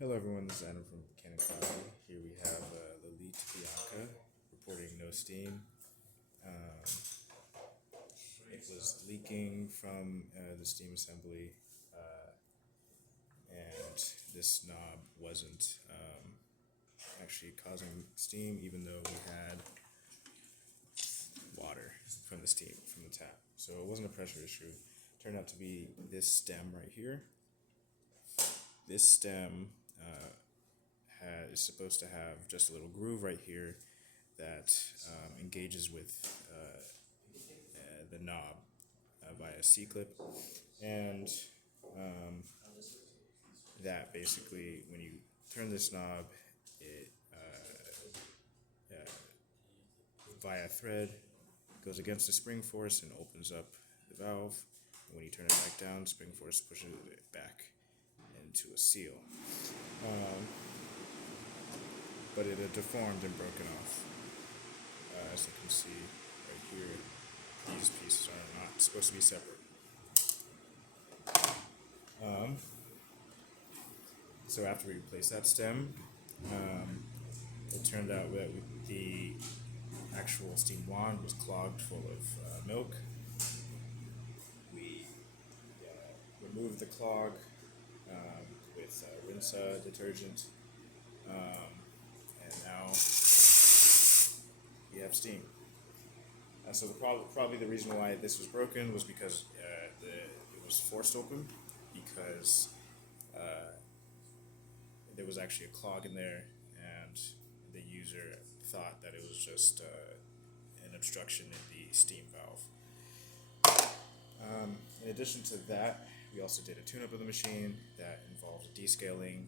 Hello everyone, this is Adam from Kanen. Here we have Lelit, Bianca reporting no steam. Um, it was leaking from the steam assembly, and this knob wasn't actually causing steam, even though we had water from the steam from the tap. So it wasn't a pressure issue. It turned out to be this stem right here. This stem is supposed to have just a little groove right here that engages with the knob via C-clip, and that basically, when you turn this knob, it via thread goes against the spring force and opens up the valve. And when you turn it back down, spring force pushes it back into a seal. But it had deformed and broken off. As you can see right here, these pieces are not supposed to be separate. So after we replaced that stem, it turned out that the actual steam wand was clogged full of milk. We removed the clog with rinse detergent, and now we have steam. So probably the reason why this was broken was because it was forced open, because there was actually a clog in there, and the user thought that it was just an obstruction in the steam valve. In addition to that, we also did a tune-up of the machine that involved descaling,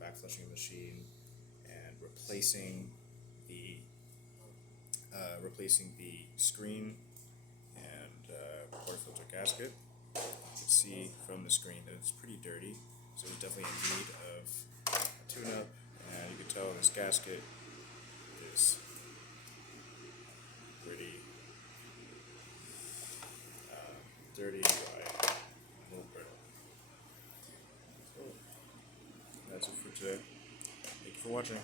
backflushing the machine, and replacing the screen and portafilter gasket. You can see from the screen that it's pretty dirty, so it's definitely in need of a tune-up. And you can tell this gasket is pretty dirty and dry, a little brittle. So that's it for today. Thank you for watching.